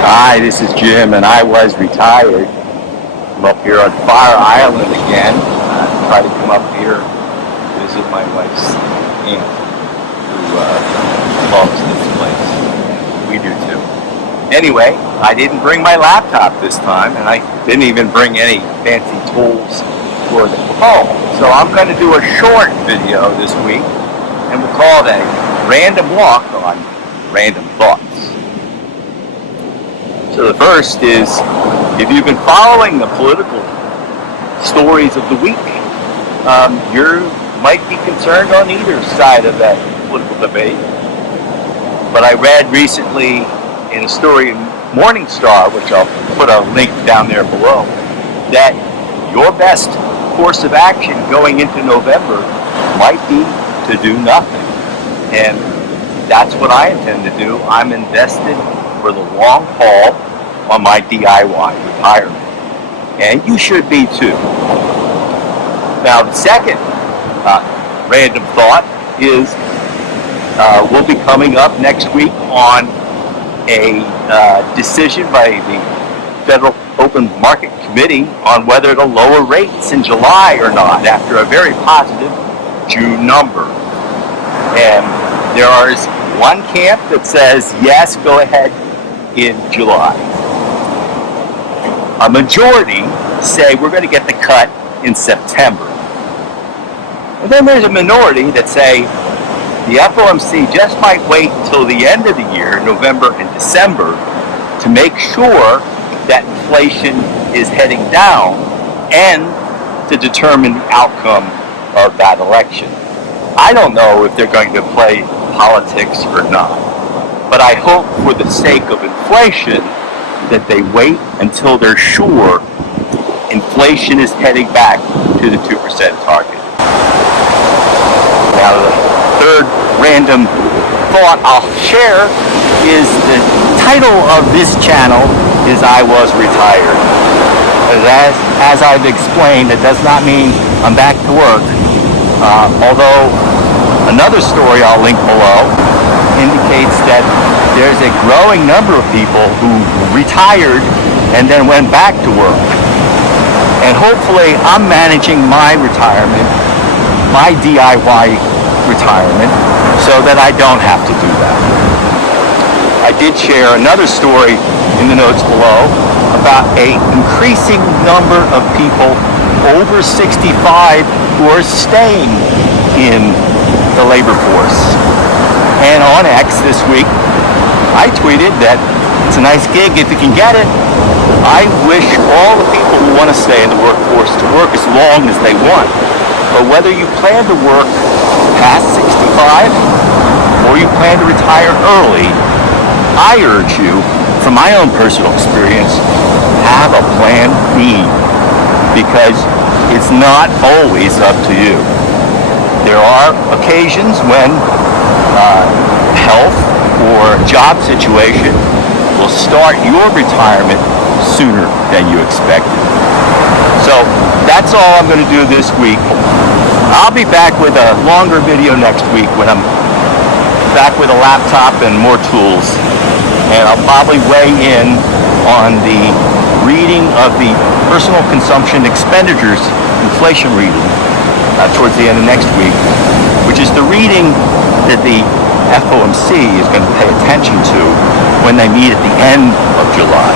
Hi, this is Jim, and I was retired. I'm up here on Fire Island again. Try to come up here, visit my wife's aunt, who loves this place. We do too. Anyway, I didn't bring my laptop this time, and I didn't even bring any fancy tools for the phone. So I'm going to do a short video this week, and we'll call it a random walk on random thoughts. So the first is, if you've been following the political stories of the week, you might be concerned on either side of that political debate. But I read recently in a story in Morning Star, which I'll put a link down there below, that your best course of action going into November might be to do nothing. And that's what I intend to do. I'm invested for the long haul on my DIY retirement. And you should be too. Now the second random thought is we'll be coming up next week on a decision by the Federal Open Market Committee on whether to lower rates in July or not after a very positive June number. And there is one camp that says, yes, go ahead in July. A majority say we're going to get the cut in September. And then there's a minority that say the FOMC just might wait until the end of the year, November and December, to make sure that inflation is heading down and to determine the outcome of that election. I don't know if they're going to play politics or not, but I hope for the sake of inflation that they wait until they're sure inflation is heading back to the 2% target. Now the third random thought I'll share is the title of this channel is I Was Retired. As I've explained, it does not mean I'm back to work, although another story I'll link below indicates that there's a growing number of people who retired and then went back to work. And hopefully I'm managing my retirement, my DIY retirement, so that I don't have to do that. I did share another story in the notes below about an increasing number of people over 65 who are staying in the labor force. And on X this week, I tweeted that it's a nice gig if you can get it. I wish all the people who want to stay in the workforce to work as long as they want. But whether you plan to work past 65 or you plan to retire early, I urge you, from my own personal experience, have a plan B, because it's not always up to you. There are occasions when health or job situation will start your retirement sooner than you expected. So that's all I'm going to do this week. I'll be back with a longer video next week when I'm back with a laptop and more tools. And I'll probably weigh in on the reading of the personal consumption expenditures inflation reading towards the end of next week, which is the reading that the FOMC is going to pay attention to when they meet at the end of July.